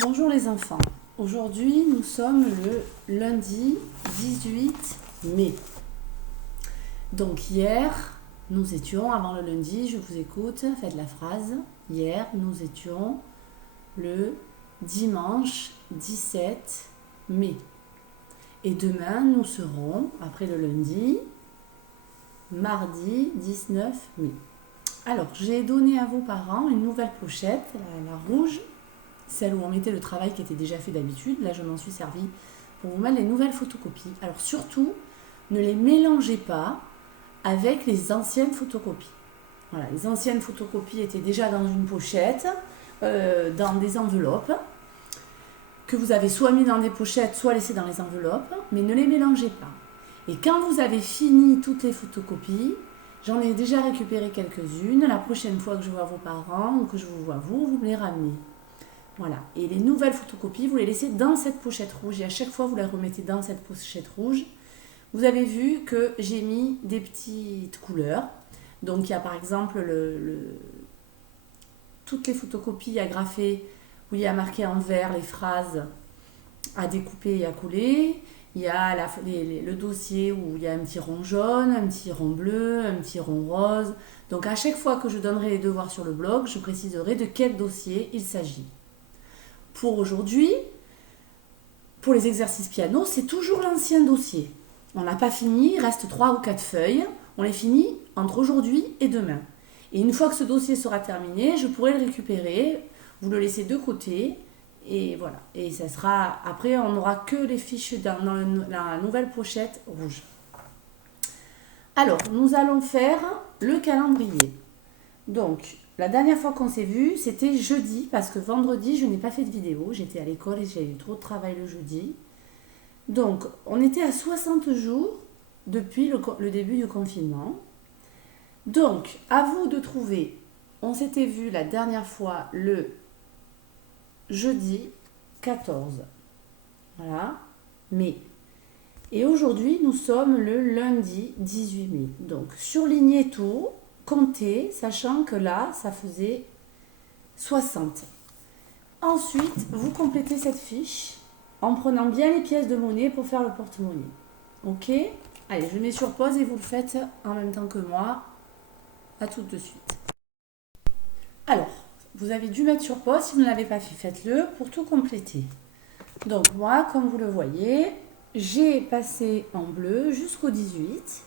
Bonjour les enfants, aujourd'hui nous sommes le lundi 18 mai. Donc hier nous étions, avant le lundi, je vous écoute, faites la phrase. Hier nous étions le dimanche 17 mai. Et demain nous serons, après le lundi, mardi 19 mai. Alors j'ai donné à vos parents une nouvelle pochette, la rouge, celle où on mettait le travail qui était déjà fait d'habitude. Là, je m'en suis servi pour vous mettre les nouvelles photocopies. Alors surtout, ne les mélangez pas avec les anciennes photocopies. Voilà, les anciennes photocopies étaient déjà dans une pochette, dans des enveloppes, que vous avez soit mis dans des pochettes, soit laissées dans les enveloppes, mais ne les mélangez pas. Et quand vous avez fini toutes les photocopies, j'en ai déjà récupéré quelques-unes. La prochaine fois que je vois vos parents ou que je vous vois vous me les ramenez. Voilà. Et les nouvelles photocopies, vous les laissez dans cette pochette rouge. Et à chaque fois, vous les remettez dans cette pochette rouge. Vous avez vu que j'ai mis des petites couleurs. Donc, il y a par exemple toutes les photocopies agrafées où il y a marqué en vert les phrases à découper et à coller. Il y a le dossier où il y a un petit rond jaune, un petit rond bleu, un petit rond rose. Donc, à chaque fois que je donnerai les devoirs sur le blog, je préciserai de quel dossier il s'agit. Pour aujourd'hui, pour les exercices piano, c'est toujours l'ancien dossier. On n'a pas fini, il reste 3 ou 4 feuilles. On les finit entre aujourd'hui et demain. Et une fois que ce dossier sera terminé, je pourrai le récupérer, vous le laissez de côté, et voilà. Et ça sera, après, on n'aura que les fiches dans la nouvelle pochette rouge. Alors, nous allons faire le calendrier. Donc, la dernière fois qu'on s'est vu, c'était jeudi, parce que vendredi, je n'ai pas fait de vidéo. J'étais à l'école et j'ai eu trop de travail le jeudi. Donc, on était à 60 jours depuis le début du confinement. Donc, à vous de trouver. On s'était vu la dernière fois le jeudi 14. Voilà. Mais. Et aujourd'hui, nous sommes le lundi 18 mai. Donc, surlignez tout. Comptez, sachant que là, ça faisait 60. Ensuite, vous complétez cette fiche en prenant bien les pièces de monnaie pour faire le porte-monnaie. Ok? Allez, je mets sur pause et vous le faites en même temps que moi. À tout de suite. Alors, vous avez dû mettre sur pause. Si vous ne l'avez pas fait, faites-le pour tout compléter. Donc moi, comme vous le voyez, j'ai passé en bleu jusqu'au 18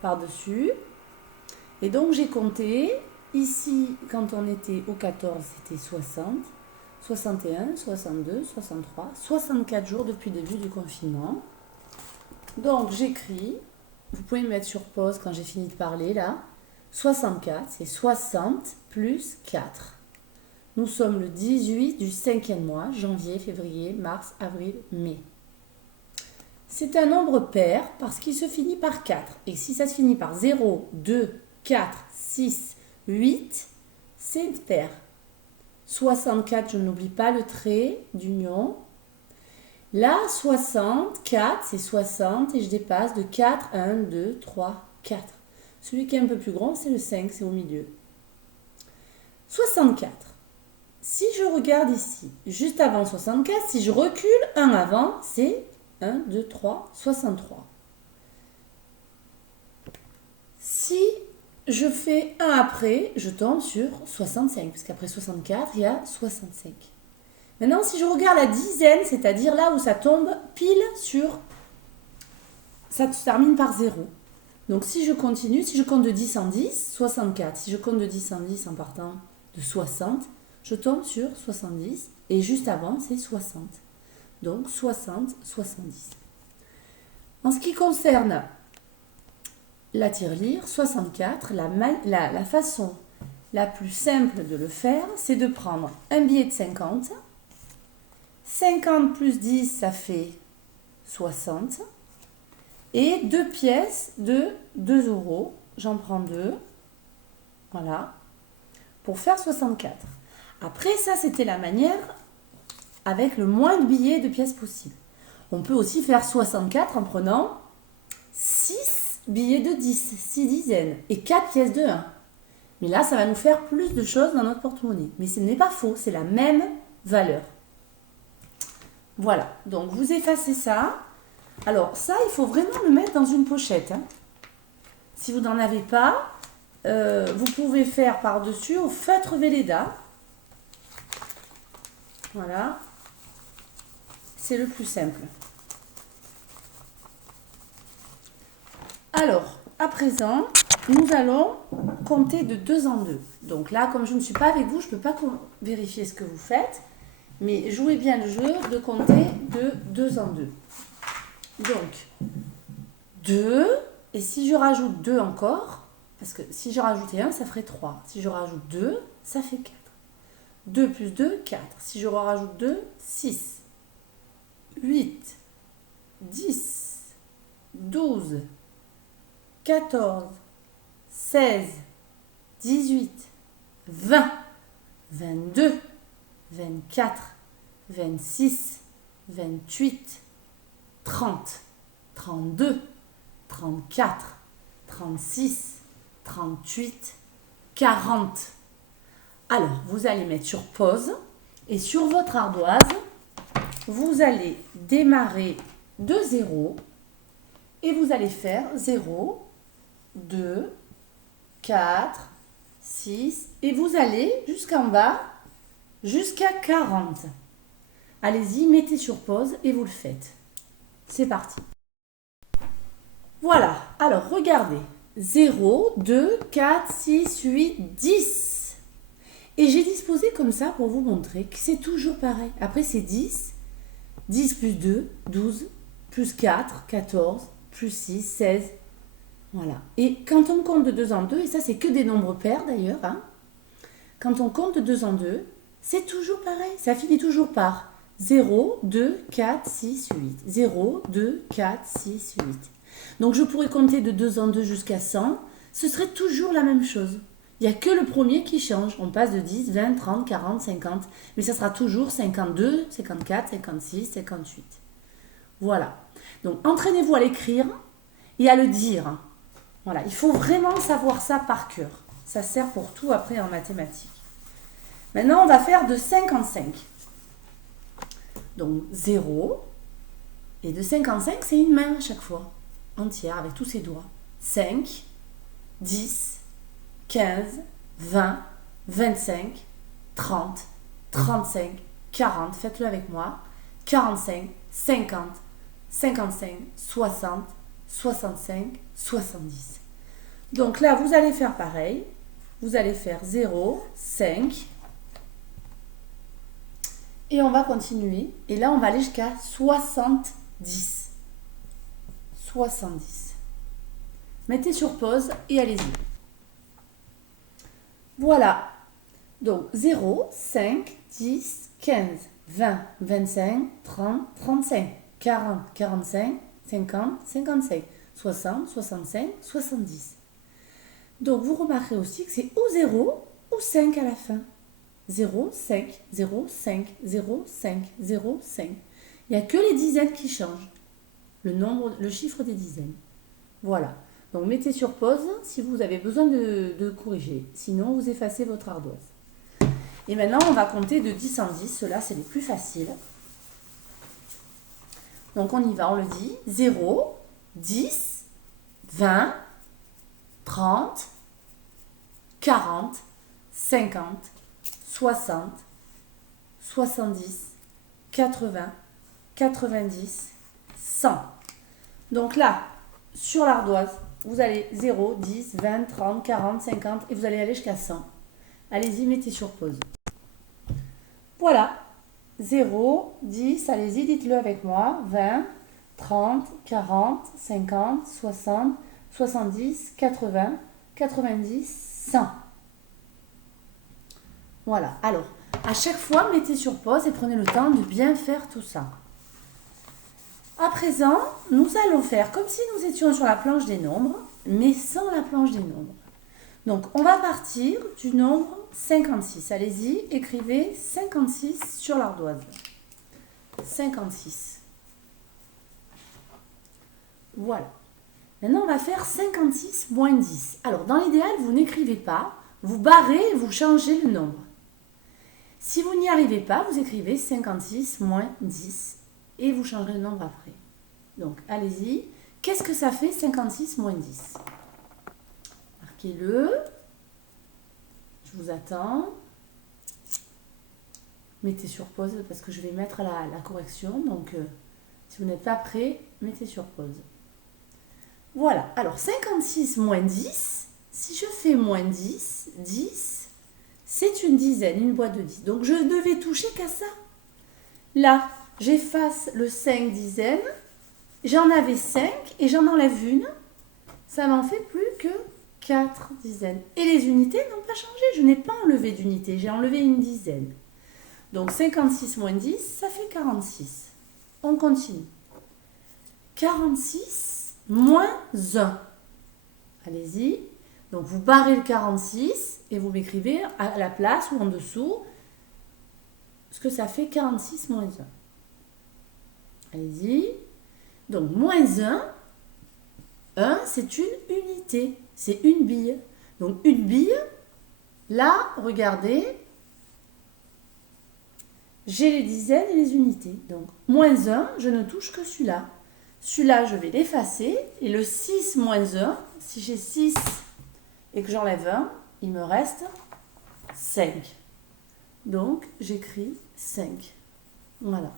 par-dessus. Et donc j'ai compté, ici quand on était au 14 c'était 60, 61, 62, 63, 64 jours depuis le début du confinement. Donc j'écris, vous pouvez me mettre sur pause quand j'ai fini de parler là, 64 c'est 60 plus 4. Nous sommes le 18 du 5e mois, janvier, février, mars, avril, mai. C'est un nombre pair parce qu'il se finit par 4. Et si ça se finit par 0, 2, 4, 6, 8, c'est pair. 64, je n'oublie pas le trait d'union. Là, 64, c'est 60 et je dépasse de 4, 1, 2, 3, 4. Celui qui est un peu plus grand, c'est le 5, c'est au milieu. 64. Si je regarde ici, juste avant 64, si je recule un avant, c'est 1, 2, 3, 63. Si je fais un après, je tombe sur 65, parce qu'après 64, il y a 65. Maintenant, si je regarde la dizaine, c'est-à-dire là où ça tombe pile sur... Ça se termine par 0. Donc si je continue, si je compte de 10 en 10, 64. Si je compte de 10 en 10 en partant de 60, je tombe sur 70. Et juste avant, c'est 60. Donc 60, 70. En ce qui concerne la tirelire, 64, la façon la plus simple de le faire, c'est de prendre un billet de 50. 50 plus 10, ça fait 60. Et 2 pièces de 2 euros. J'en prends 2. Voilà. Pour faire 64. Après, ça, c'était la manière avec le moins de billets de pièces possible. On peut aussi faire 64 en prenant 6 billets de 10, 6 dizaines et 4 pièces de 1. Mais là, ça va nous faire plus de choses dans notre porte-monnaie. Mais ce n'est pas faux, c'est la même valeur. Voilà, donc vous effacez ça. Alors ça, il faut vraiment le mettre dans une pochette. Hein. Si vous n'en avez pas, vous pouvez faire par-dessus au feutre Velleda. Voilà, c'est le plus simple. Alors, à présent, nous allons compter de 2 en 2. Donc là, comme je ne suis pas avec vous, je ne peux pas vérifier ce que vous faites. Mais jouez bien le jeu de compter de 2 en 2. Donc, 2. Et si je rajoute 2 encore, parce que si je rajoutais 1, ça ferait 3. Si je rajoute 2, ça fait 4. 2 plus 2, 4. Si je rajoute 2, 6. 8. 10. 12. 14. 16. 18. 20. 22. 24, 26, 28, 30, 32, 34, 36, 38, 40. Alors, vous allez mettre sur pause et sur votre ardoise, vous allez démarrer de 0 et vous allez faire 0, 2, 4, 6 et vous allez jusqu'en bas jusqu'à 40. Allez-y, mettez sur pause et vous le faites. C'est parti. Voilà, alors regardez. 0, 2, 4, 6, 8, 10. Et j'ai disposé comme ça pour vous montrer que c'est toujours pareil. Après c'est 10, 10 plus 2, 12, plus 4, 14, plus 6, 16. Voilà. Et quand on compte de 2 en 2, et ça c'est que des nombres pairs d'ailleurs, hein, quand on compte de 2 en 2, c'est toujours pareil, ça finit toujours par 0, 2, 4, 6, 8. 0, 2, 4, 6, 8. Donc je pourrais compter de 2 en 2 jusqu'à 100, ce serait toujours la même chose. Il n'y a que le premier qui change, on passe de 10, 20, 30, 40, 50, mais ça sera toujours 52, 54, 56, 58. Voilà, donc entraînez-vous à l'écrire et à le dire. Voilà, il faut vraiment savoir ça par cœur, ça sert pour tout après en mathématiques. Maintenant, on va faire de 5 en 5. Donc 0. Et de 5 en 5, c'est une main à chaque fois. Entière, avec tous ses doigts. 5, 10, 15, 20, 25, 30, 35, 40. Faites-le avec moi. 45, 50, 55, 60, 65, 70. Donc là, vous allez faire pareil. Vous allez faire 0, 5... Et on va continuer. Et là, on va aller jusqu'à 70. 70. Mettez sur pause et allez-y. Voilà. Donc, 0, 5, 10, 15, 20, 25, 30, 35, 40, 45, 50, 55, 60, 65, 70. Donc, vous remarquerez aussi que c'est ou 0 ou 5 à la fin. 0, 5, 0, 5, 0, 5, 0, 5. Il n'y a que les dizaines qui changent. Le chiffre des dizaines. Voilà. Donc mettez sur pause si vous avez besoin de corriger. Sinon, vous effacez votre ardoise. Et maintenant, on va compter de 10 en 10. Ceux-là, c'est les plus faciles. Donc on y va, on le dit. 0, 10, 20, 30, 40, 50, 60, 70, 80, 90, 100. Donc là, sur l'ardoise, vous allez 0, 10, 20, 30, 40, 50 et vous allez aller jusqu'à 100. Allez-y, mettez sur pause. Voilà. 0, 10, allez-y, dites-le avec moi. 20, 30, 40, 50, 60, 70, 80, 90, 100. Voilà, alors, à chaque fois, mettez sur pause et prenez le temps de bien faire tout ça. À présent, nous allons faire comme si nous étions sur la planche des nombres, mais sans la planche des nombres. Donc, on va partir du nombre 56. Allez-y, écrivez 56 sur l'ardoise. 56. Voilà. Maintenant, on va faire 56 moins 10. Alors, dans l'idéal, vous n'écrivez pas, vous barrez et vous changez le nombre. Si vous n'y arrivez pas, vous écrivez 56 moins 10 et vous changerez le nombre après. Donc, allez-y. Qu'est-ce que ça fait 56 moins 10? Marquez-le. Je vous attends. Mettez sur pause parce que je vais mettre la correction. Donc, si vous n'êtes pas prêt, mettez sur pause. Voilà. Alors, 56 moins 10, si je fais moins 10, 10, c'est une dizaine, une boîte de 10. Donc, je ne vais toucher qu'à ça. Là, j'efface le 5 dizaines. J'en avais 5 et j'en enlève une. Ça m'en fait plus que 4 dizaines. Et les unités n'ont pas changé. Je n'ai pas enlevé d'unité. J'ai enlevé une dizaine. Donc 56 moins 10, ça fait 46. On continue. 46 moins 1. Allez-y. Donc vous barrez le 46 et vous m'écrivez à la place ou en dessous ce que ça fait 46 moins 1. Allez-y. Donc, moins 1, c'est une unité, c'est une bille. Donc, une bille, là, regardez, j'ai les dizaines et les unités. Donc, moins 1, je ne touche que celui-là. Celui-là, je vais l'effacer. Et le 6 moins 1, si j'ai 6 et que j'enlève 1, il me reste 5. Donc, j'écris 5. Voilà,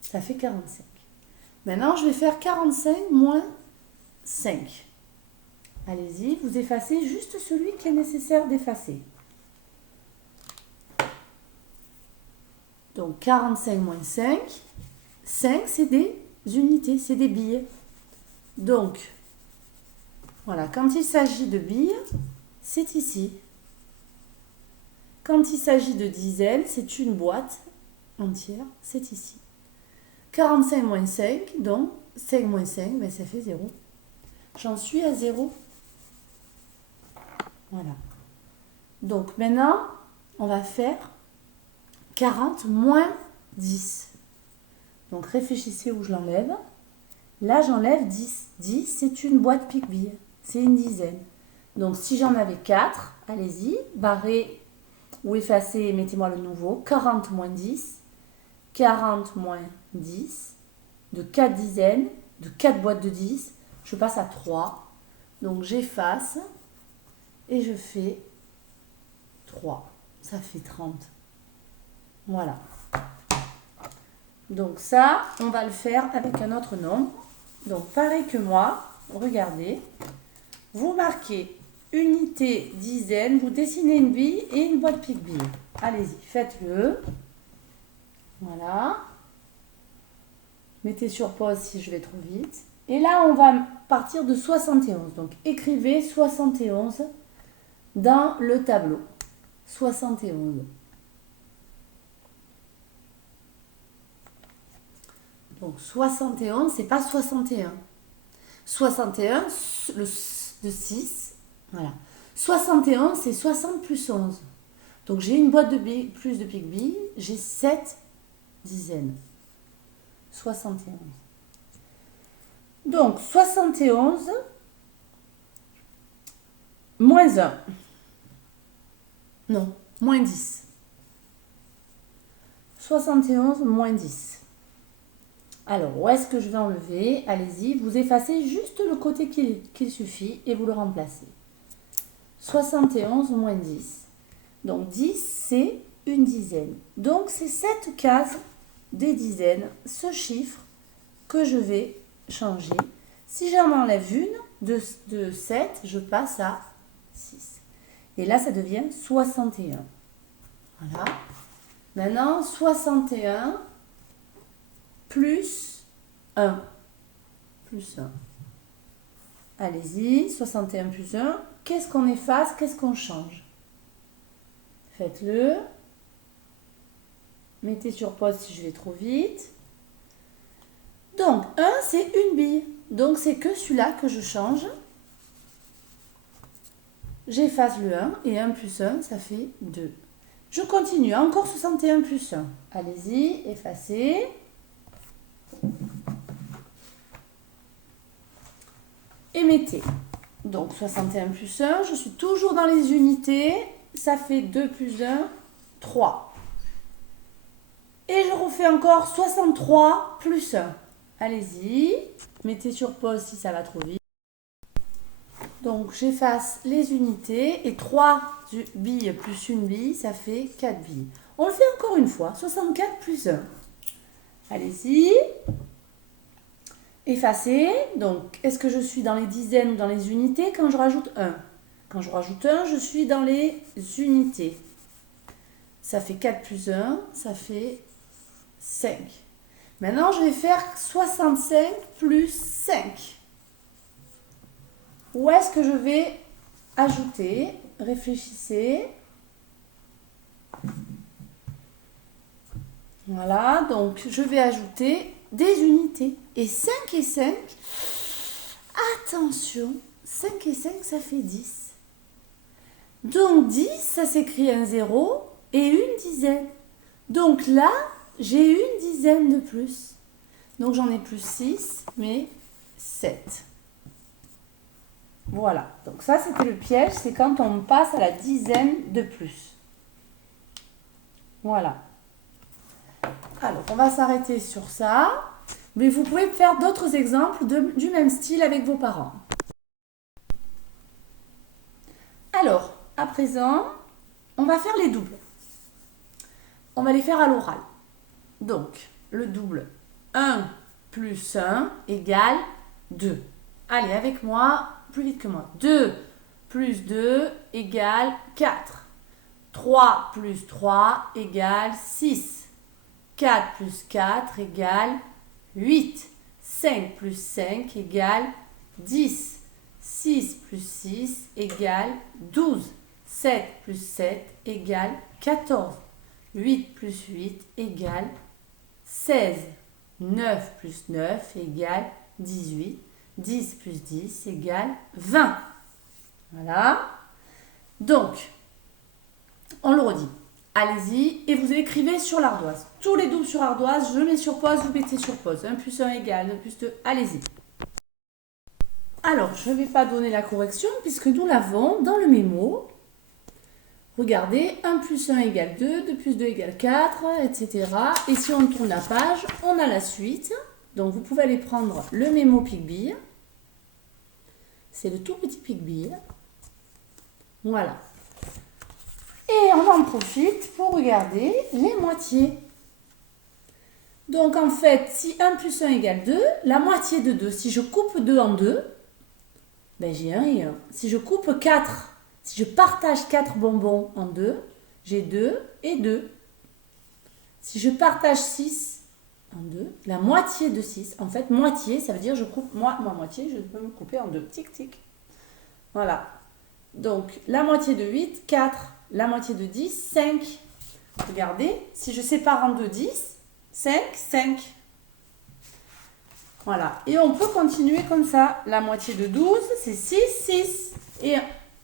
ça fait 45. Maintenant, je vais faire 45 moins 5. Allez-y, vous effacez juste celui qui est nécessaire d'effacer. Donc, 45 moins 5. 5, c'est des unités, c'est des billes. Donc, voilà, quand il s'agit de billes, c'est ici. Quand il s'agit de dizaines, c'est une boîte entière, c'est ici. 45 moins 5, donc 5 moins 5, ben ça fait 0. J'en suis à 0. Voilà. Donc maintenant, on va faire 40 moins 10. Donc réfléchissez où je l'enlève. Là, j'enlève 10. 10, c'est une boîte pique-bille. C'est une dizaine. Donc si j'en avais 4, allez-y, barrez ou effacez, mettez-moi le nouveau. 40 moins 10. 40 moins 10, de 4 dizaines, de 4 boîtes de 10, je passe à 3. Donc j'efface et je fais 3. Ça fait 30. Voilà. Donc ça, on va le faire avec un autre nombre. Donc pareil que moi, regardez. Vous marquez unité, dizaine, vous dessinez une bille et une boîte pique-bille. Allez-y, faites-le. Voilà. Mettez sur pause si je vais trop vite. Et là, on va partir de 71. Donc, écrivez 71 dans le tableau. 71. Donc, 71, c'est pas 61. 61, le de 6. Voilà. 71, c'est 60 plus 11. Donc, j'ai une boîte de billes, plus de pique-billes. J'ai 7 dizaines. 71. Donc, 71 moins 1. Non, moins 10. 71 moins 10. Alors, où est-ce que je vais enlever? Allez-y, vous effacez juste le côté qu'il suffit et vous le remplacez. 71 moins 10. Donc, 10, c'est une dizaine. Donc, c'est cette case des dizaines, ce chiffre que je vais changer. Si j'en enlève une de 7, je passe à 6. Et là, ça devient 61. Voilà. Maintenant, 61 plus 1. Plus 1. Allez-y, 61 plus 1. Qu'est-ce qu'on efface? Qu'est-ce qu'on change? Faites-le. Mettez sur pause si je vais trop vite. Donc, 1, c'est une bille. Donc, c'est que celui-là que je change. J'efface le 1 et 1 plus 1, ça fait 2. Je continue. Encore 61 plus 1. Allez-y, effacez. Et mettez. Donc, 61 plus 1, je suis toujours dans les unités. Ça fait 2 plus 1, 3. Et je on fait encore 63 plus 1. Allez-y, mettez sur pause si ça va trop vite. Donc j'efface les unités et 3 billes plus une bille, ça fait 4 billes. On le fait encore une fois, 64 plus 1. Allez-y. Effacez. Donc, est-ce que je suis dans les dizaines ou dans les unités quand je rajoute 1? Quand je rajoute 1, je suis dans les unités. Ça fait 4 plus 1, ça fait 5. Maintenant, je vais faire 65 plus 5. Où est-ce que je vais ajouter? Réfléchissez. Voilà, donc je vais ajouter des unités. Et 5 et 5, attention, 5 et 5, ça fait 10. Donc 10, ça s'écrit un 0 et une dizaine. Donc là, j'ai une dizaine de plus. Donc j'en ai plus 6, mais 7. Voilà, donc ça c'était le piège, c'est quand on passe à la dizaine de plus. Voilà. Alors, on va s'arrêter sur ça. Mais vous pouvez faire d'autres exemples du même style avec vos parents. Alors, à présent, on va faire les doubles. On va les faire à l'oral. Donc, le double 1 plus 1 égale 2. Allez, avec moi, plus vite que moi. 2 plus 2 égale 4. 3 plus 3 égale 6. 4 plus 4 égale 8. 5 plus 5 égale 10. 6 plus 6 égale 12. 7 plus 7 égale 14. 8 plus 8 égale 16. 9 plus 9 égale 18. 10 plus 10 égale 20. Voilà. Donc, on le redit. Allez-y et vous écrivez sur l'ardoise. Tous les doubles sur ardoise, je mets sur pause, vous mettez sur pause. 1 plus 1 égale 2 plus 2, allez-y. Alors, je ne vais pas donner la correction puisque nous l'avons dans le mémo. Regardez, 1 plus 1 égale 2, 2 plus 2 égale 4, etc. Et si on tourne la page, on a la suite. Donc, vous pouvez aller prendre le mémo Pic-Bille. C'est le tout petit Pic-Bille. Voilà. Et on en profite pour regarder les moitiés. Donc en fait, si 1 plus 1 égale 2, la moitié de 2, si je coupe 2 en 2, ben j'ai 1 et 1. Si je coupe 4, si je partage 4 bonbons en 2, j'ai 2 et 2. Si je partage 6 en 2, la moitié de 6, en fait, moitié, ça veut dire je coupe ma moitié, je peux me couper en 2. Tic, tic. Voilà. Donc la moitié de 8, 4. La moitié de 10, 5. Regardez, si je sépare en 2, 10, 5, 5. Voilà. Et on peut continuer comme ça. La moitié de 12, c'est 6, 6. Et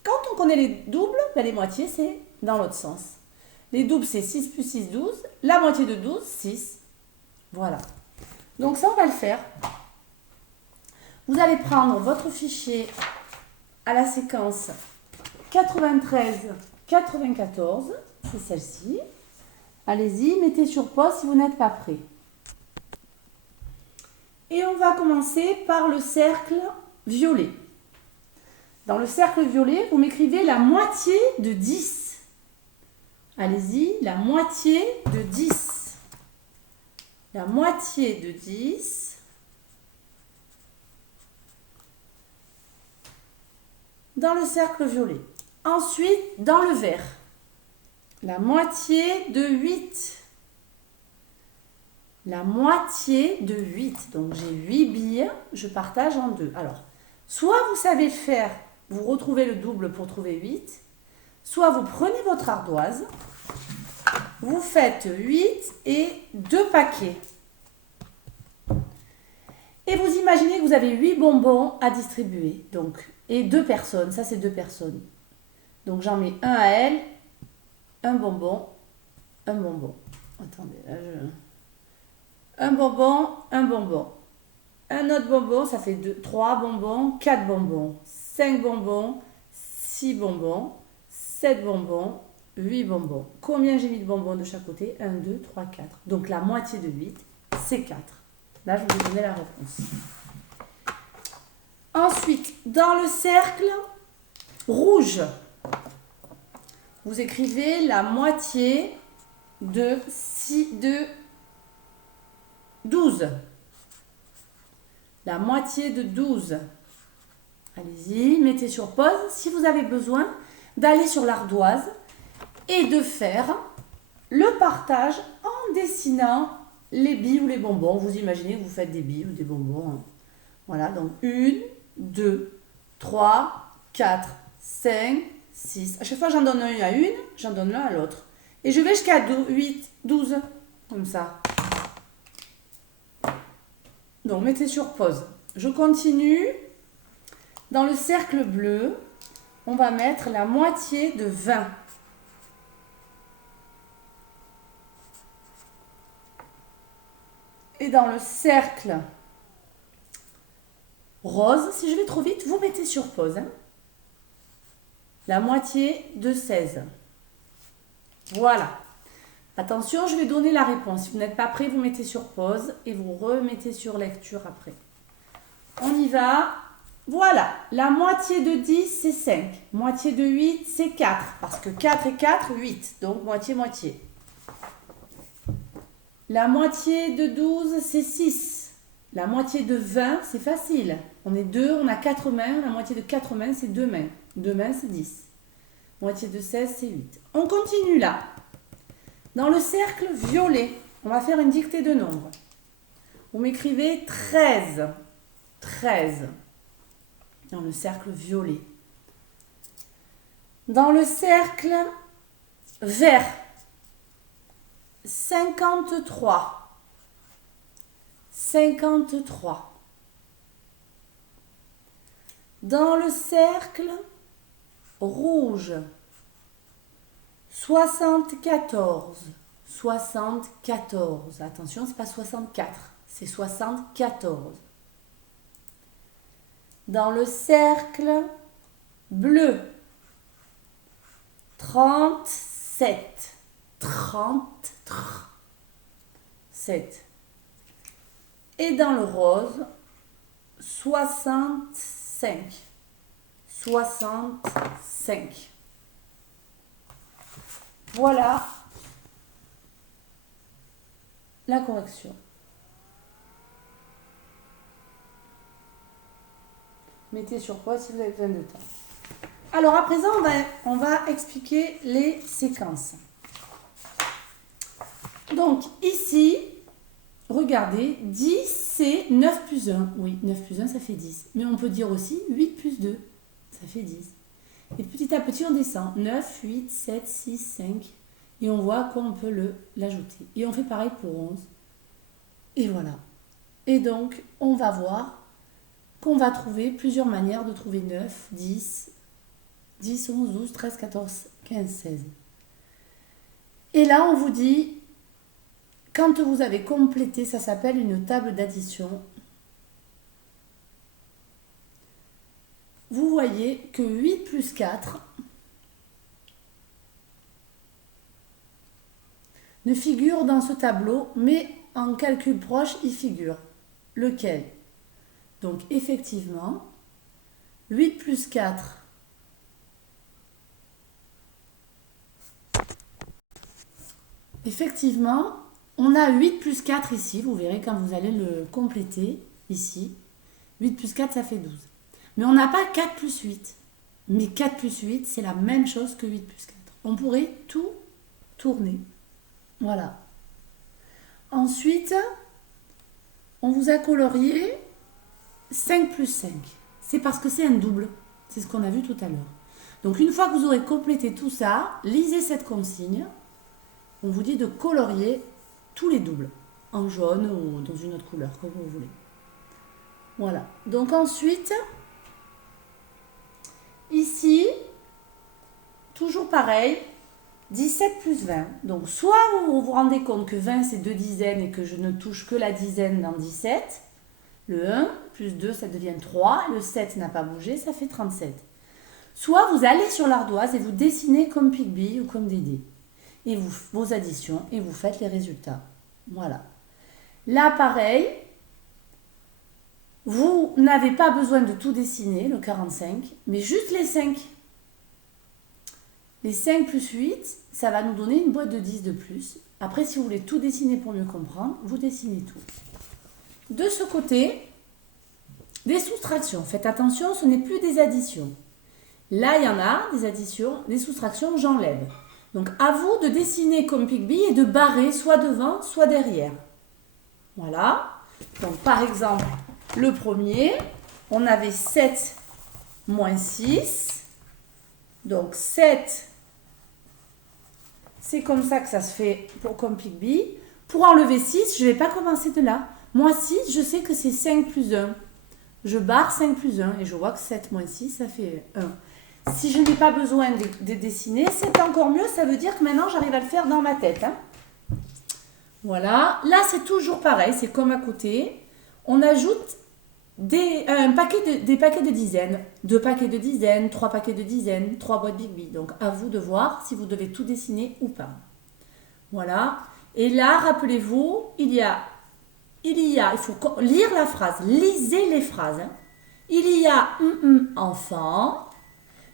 quand on connaît les doubles, ben les moitiés, c'est dans l'autre sens. Les doubles, c'est 6 plus 6, 12. La moitié de 12, 6. Voilà. Donc ça, on va le faire. Vous allez prendre votre fichier à la séquence 93, 94, c'est celle-ci. Allez-y, mettez sur pause si vous n'êtes pas prêt. Et on va commencer par le cercle violet. Dans le cercle violet, vous m'écrivez la moitié de 10. Allez-y, la moitié de 10. La moitié de 10. Dans le cercle violet. Ensuite, dans le vert, la moitié de 8. La moitié de 8. Donc, j'ai 8 billes, je partage en 2. Alors, soit vous savez faire, vous retrouvez le double pour trouver 8, soit vous prenez votre ardoise, vous faites 8 et 2 paquets. Et vous imaginez que vous avez 8 bonbons à distribuer. Donc, et 2 personnes, ça c'est 2 personnes. Donc j'en mets un à elle, un bonbon, un bonbon. Attendez, là un bonbon, un bonbon. Un autre bonbon, ça fait 3 bonbons, 4 bonbons, 5 bonbons, 6 bonbons, 7 bonbons, 8 bonbons. Combien j'ai mis de bonbons de chaque côté? 1, 2, 3, 4. Donc la moitié de 8, c'est 4. Là, je vous ai donné la réponse. Ensuite, dans le cercle rouge, vous écrivez la moitié de 12. La moitié de 12. Allez-y, mettez sur pause si vous avez besoin d'aller sur l'ardoise et de faire le partage en dessinant les billes ou les bonbons. Vous imaginez que vous faites des billes ou des bonbons. Voilà, donc 1, 2, 3, 4, 5, 6. À chaque fois, j'en donne un à une, j'en donne l'un à l'autre. Et je vais jusqu'à 8, 12, comme ça. Donc, mettez sur pause. Je continue. Dans le cercle bleu, on va mettre la moitié de 20. Et dans le cercle rose, si je vais trop vite, vous mettez sur pause. La moitié de 16. Voilà. Attention, je vais donner la réponse. Si vous n'êtes pas prêt, vous mettez sur pause et vous remettez sur lecture après. On y va. Voilà. La moitié de 10, c'est 5. Moitié de 8, c'est 4. Parce que 4 et 4, 8. Donc, moitié-moitié. La moitié de 12, c'est 6. La moitié de 20, c'est facile. On est 2, on a 4 mains. La moitié de 4 mains, c'est 2 mains. 2 mains, c'est 10. Moitié de 16, c'est 8. On continue là. Dans le cercle violet, on va faire une dictée de nombres. Vous m'écrivez 13. 13. Dans le cercle violet. Dans le cercle vert, 53. 53. Dans le cercle rouge, 74. 74. Attention, c'est pas 64, c'est 74. Dans le cercle bleu, 37. 37. Et dans le rose, 65. 65. Voilà la correction. Mettez sur pause si vous avez besoin de temps. Alors à présent, on va expliquer les séquences. Donc ici, regardez, 10 c'est 9 plus 1. Oui, 9 plus 1 ça fait 10. Mais on peut dire aussi 8 plus 2, ça fait 10. Et petit à petit on descend. 9, 8, 7, 6, 5. Et on voit à quoi on peut l'ajouter. Et on fait pareil pour 11. Et voilà. Et donc on va voir qu'on va trouver plusieurs manières de trouver 9, 10, 10, 11, 12, 13, 14, 15, 16. Et là, on vous dit, quand vous avez complété, ça s'appelle une table d'addition. Vous voyez que 8 plus 4 ne figure dans ce tableau, mais en calcul proche, il figure. Lequel? Donc, effectivement, 8 plus 4, effectivement, on a 8 plus 4 ici, vous verrez quand vous allez le compléter, ici. 8 plus 4, ça fait 12. Mais on n'a pas 4 plus 8. Mais 4 plus 8, c'est la même chose que 8 plus 4. On pourrait tout tourner. Voilà. Ensuite, on vous a colorié 5 plus 5. C'est parce que c'est un double. C'est ce qu'on a vu tout à l'heure. Donc, une fois que vous aurez complété tout ça, lisez cette consigne. On vous dit de colorier tous les doubles, en jaune ou dans une autre couleur, comme vous voulez. Voilà. Donc ensuite, ici, toujours pareil, 17 plus 20. Donc soit vous vous rendez compte que 20 c'est 2 dizaines et que je ne touche que la dizaine dans 17. Le 1 plus 2, ça devient 3. Le 7 n'a pas bougé, ça fait 37. Soit vous allez sur l'ardoise et vous dessinez comme Pigby ou comme Dédé. Et vos additions et vous faites les résultats. Voilà. Là, pareil, vous n'avez pas besoin de tout dessiner, le 45, mais juste les 5. Les 5 plus 8, ça va nous donner une boîte de 10 de plus. Après, si vous voulez tout dessiner pour mieux comprendre, vous dessinez tout. De ce côté, des soustractions. Faites attention, ce n'est plus des additions. Là, il y en a, des additions, des soustractions, j'enlève. Donc, à vous de dessiner comme Pigby et de barrer soit devant, soit derrière. Voilà. Donc, par exemple, le premier, on avait 7 moins 6. Donc, 7, c'est comme ça que ça se fait comme Pigby. Pour enlever 6, je ne vais pas commencer de là. Moi, 6, je sais que c'est 5 plus 1. Je barre 5 plus 1 et je vois que 7 moins 6, ça fait 1. Si je n'ai pas besoin de dessiner, c'est encore mieux. Ça veut dire que maintenant, j'arrive à le faire dans ma tête. Voilà. Là, c'est toujours pareil. C'est comme à côté. On ajoute des paquets de dizaines. 2 paquets de dizaines, 3 paquets de dizaines, 3 boîtes Pigby. Donc, à vous de voir si vous devez tout dessiner ou pas. Voilà. Et là, rappelez-vous, il faut lire la phrase. Lisez les phrases. Il y a enfant.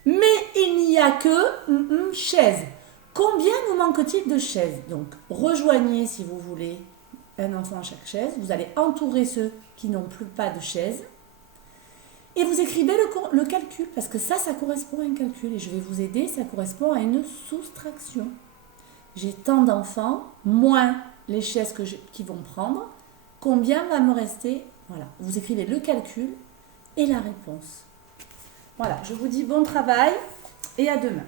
Mais il n'y a que chaise. Combien nous manque-t-il de chaises? Donc, rejoignez si vous voulez un enfant à chaque chaise. Vous allez entourer ceux qui n'ont plus pas de chaise. Et vous écrivez le calcul, parce que ça correspond à un calcul. Et je vais vous aider, ça correspond à une soustraction. J'ai tant d'enfants, moins les chaises qui vont prendre. Combien va me rester? Voilà, vous écrivez le calcul et la réponse. Voilà, je vous dis bon travail et à demain.